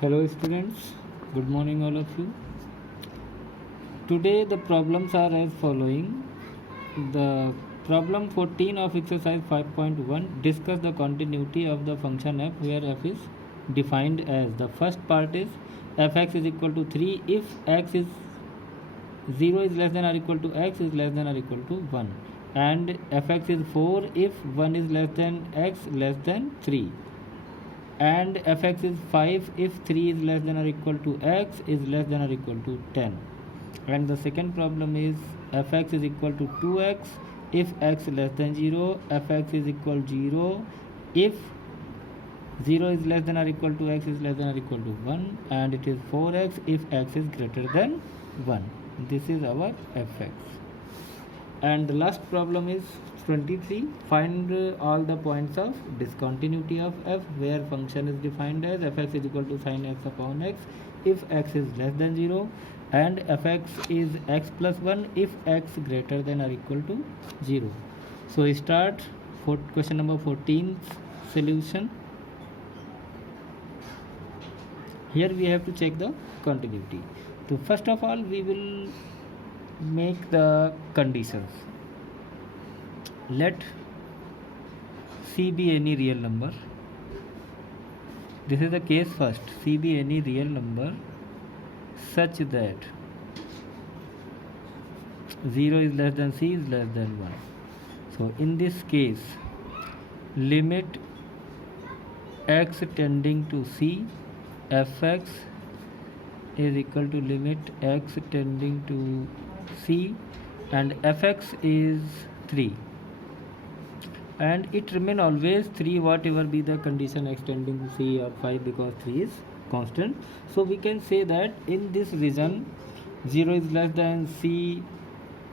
Hello students, good morning all of you. Today the problems are as following. The problem 14 of exercise 5.1 discuss the continuity of the function f where f is defined as the first part is fx is equal to 3 if x is 0 is less than or equal to x is less than or equal to 1 and fx is 4 if 1 is less than x less than 3 and fx is 5 if 3 is less than or equal to x is less than or equal to 10. And the second problem is fx is equal to 2x if x less than 0, fx is equal to 0 if 0 is less than or equal to x is less than or equal to 1, and it is 4x if x is greater than 1. This is our fx. And the last problem is 23. Find all the points of discontinuity of f where function is defined as fx is equal to sin x upon x if x is less than 0 and fx is x plus 1 if x greater than or equal to 0. So we start for question number 14 solution. Here we have to check the continuity. So first of all we will make the conditions. Let c be any real number. This is the case first. C be any real number such that 0 is less than c is less than 1. So in this case, limit x tending to c fx is equal to limit x tending to c and fx is 3 and it remain always 3 whatever be the condition extending to c or 5 because 3 is constant. So we can say that in this region 0 is less than c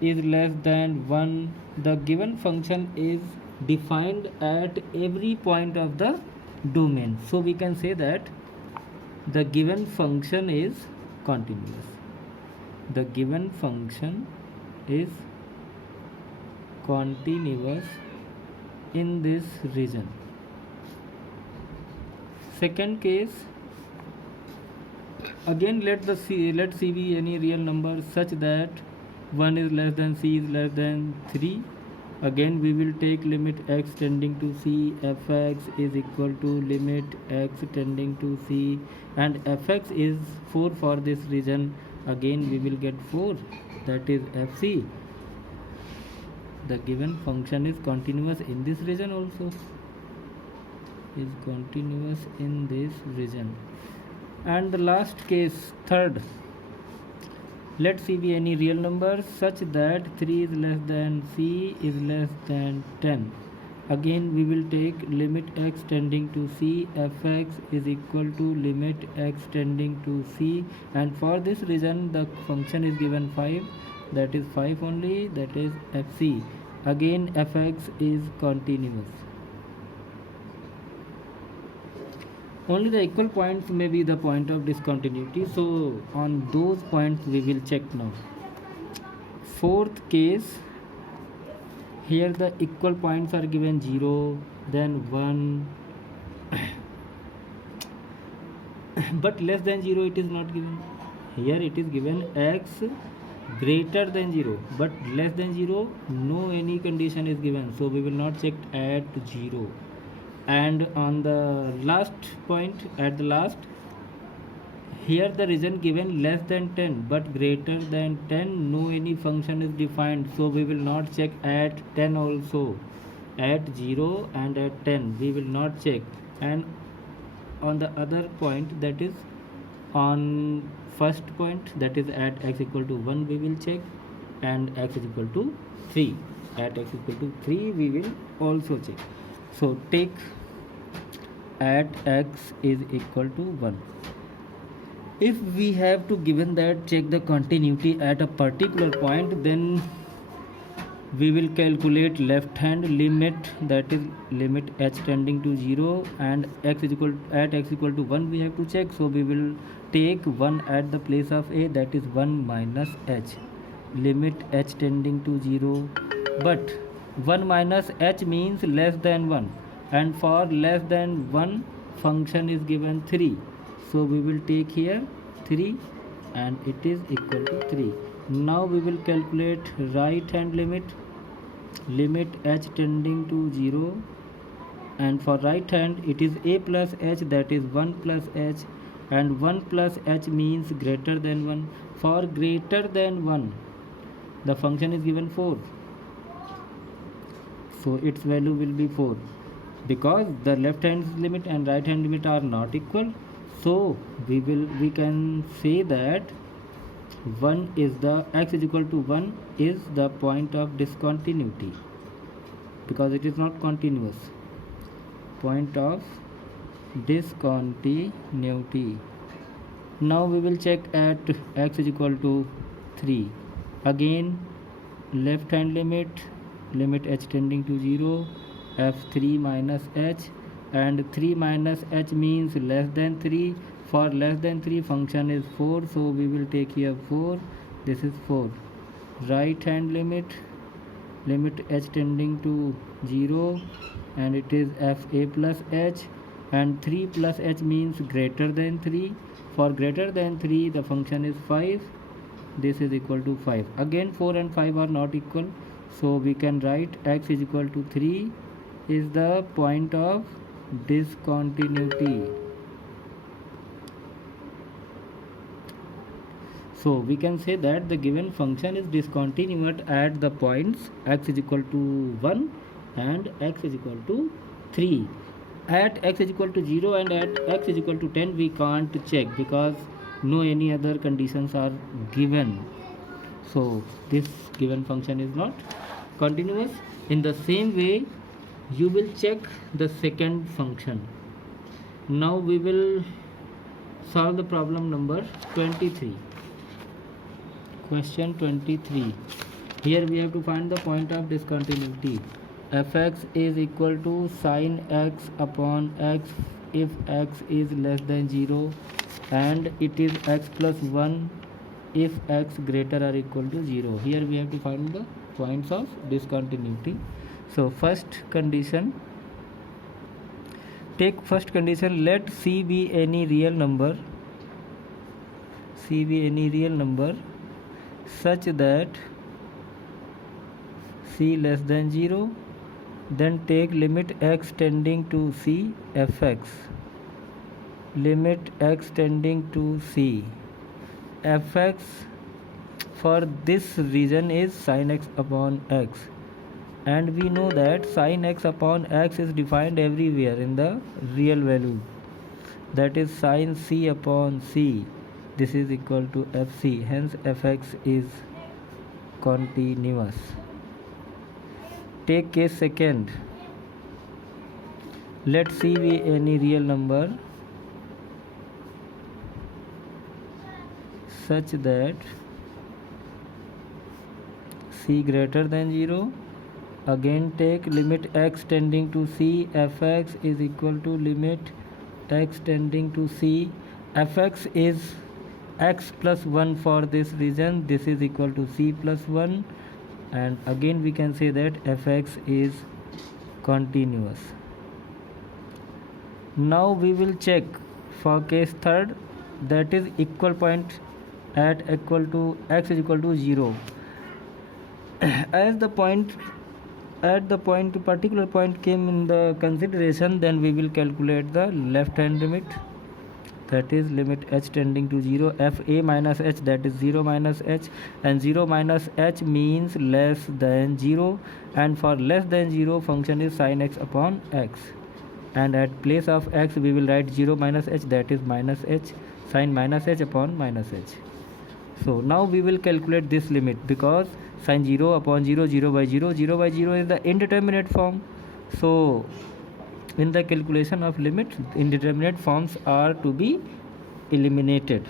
is less than 1, the given function is defined at every point of the domain. So we can say that the given function is continuous. The given function is continuous in this region. Second case, again let c be any real number such that 1 is less than c is less than 3. Again we will take limit x tending to c fx is equal to limit x tending to c and fx is 4 for this region. Again we will get 4, that is fc. The given function is continuous in this region also, is continuous in this region. And the last case, third, let c be any real number such that 3 is less than c is less than 10. Again we will take limit x tending to c fx is equal to limit x tending to c and for this region the function is given 5, that is 5 only, that is fc. Again fx is continuous. Only the equal points may be the point of discontinuity, so on those points we will check now. Fourth case, here the equal points are given 0 then 1 but less than 0 it is not given. Here it is given x greater than 0 but less than 0 no any condition is given, so we will not check at 0. And on the last point, at the last, here the region given less than 10 but greater than 10 no any function is defined, so we will not check at 10 also. At 0 and at 10 we will not check. And on the other point, that is on first point, that is at x equal to 1 we will check and x is equal to 3. At x equal to 3 we will also check. So take at x is equal to 1. If we have to given that check the continuity at a particular point, then we will calculate left hand limit, that is limit h tending to 0 and x is equal at x equal to 1 we have to check, so we will take 1 at the place of a, that is 1 minus h, limit h tending to 0, but 1 minus h means less than 1 and for less than 1 function is given 3, So we will take here 3 and it is equal to 3. Now we will calculate right hand limit. Limit h tending to 0, and for right hand it is a plus h, that is 1 plus h, and 1 plus h means greater than 1. For greater than 1 the function is given 4, so its value will be 4, because the left hand limit and right hand limit are not equal. So we can say that 1 is the x is equal to 1 is the point of discontinuity, because it is not continuous. Point of discontinuity. Now we will check at x is equal to 3. Again left hand limit, limit h tending to 0, f3 minus h, and 3 minus h means less than 3. For less than 3 function is 4, so we will take here 4. This is 4. Right hand limit, limit h tending to 0, and it is fa plus h, and 3 plus h means greater than 3. For greater than 3 the function is 5. This is equal to 5. Again 4 and 5 are not equal, so we can write x is equal to 3 is the point of discontinuity. So we can say that the given function is discontinuous at the points x is equal to 1 and x is equal to 3. At x is equal to 0 and at x is equal to 10 we can't check, because no any other conditions are given. So this given function is not continuous. In the same way you will check the second function. Now we will solve the problem number 23. Question 23. Here we have to find the point of discontinuity. Fx is equal to sin x upon x if x is less than 0, and it is x plus 1 if x greater or equal to 0. Here we have to find the points of discontinuity. So first condition, take first condition, let c be any real number, c be any real number such that c less than 0. Then take limit x tending to c fx, limit x tending to c fx for this region is sin x upon x, and we know that sin x upon x is defined everywhere in the real value, that is sin c upon c. This is equal to fc, hence fx is continuous. Take case second, let c be any real number such that c greater than 0. Again take limit x tending to c fx is equal to limit x tending to c. Fx is x plus 1 for this region, this is equal to c plus 1, and again we can say that fx is continuous. Now we will check for case third, that is equal point at equal to x is equal to 0. As the point at the point particular point came in the consideration, then we will calculate the left hand limit, that is limit h tending to 0 fa minus h, that is 0 minus h, and 0 minus h means less than 0, and for less than 0 function is sin x upon x, and at place of x we will write 0 minus h, that is minus h, sin minus h upon minus h. So now we will calculate this limit, because sin 0 upon 0, 0 by 0, 0 by 0 is the indeterminate form. So in the calculation of limit, indeterminate forms are to be eliminated.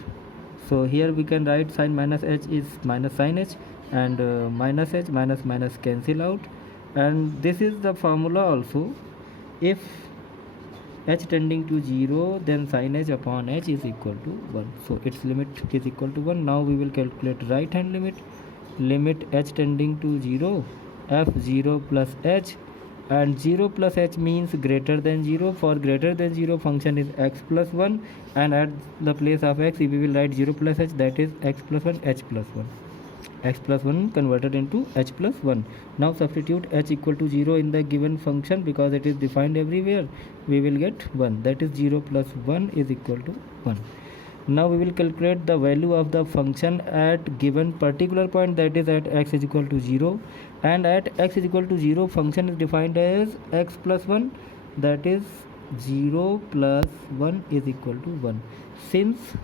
So here we can write sin minus h is minus sin h, and minus h minus minus cancel out, and this is the formula also. If h tending to 0, then sin h upon h is equal to 1, so its limit is equal to 1. Now we will calculate right hand limit, limit h tending to 0 f0 plus h, and 0 plus h means greater than 0. For greater than 0 function is x plus 1, and at the place of x we will write 0 plus h, that is x plus 1 h plus 1, x plus 1 converted into h plus 1. Now substitute h equal to 0 in the given function because it is defined everywhere. We will get 1, that is 0 plus 1 is equal to 1. Now we will calculate the value of the function at given particular point, that is at x is equal to 0, and at x is equal to 0 function is defined as x plus 1, that is 0 plus 1 is equal to 1. Since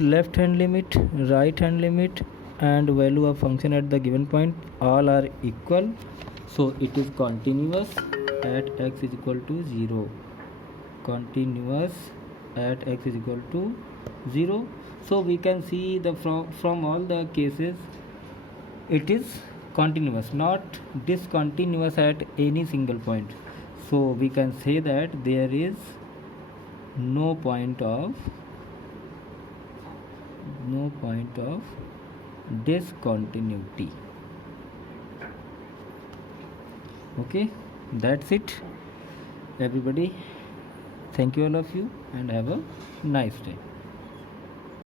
left hand limit, right hand limit and value of function at the given point all are equal, so it is continuous at x is equal to 0, continuous at x is equal to 0. So we can see the from all the cases it is continuous, not discontinuous at any single point. So we can say that there is no point of discontinuity. Okay, that's it everybody. Thank you all of you and have a nice day.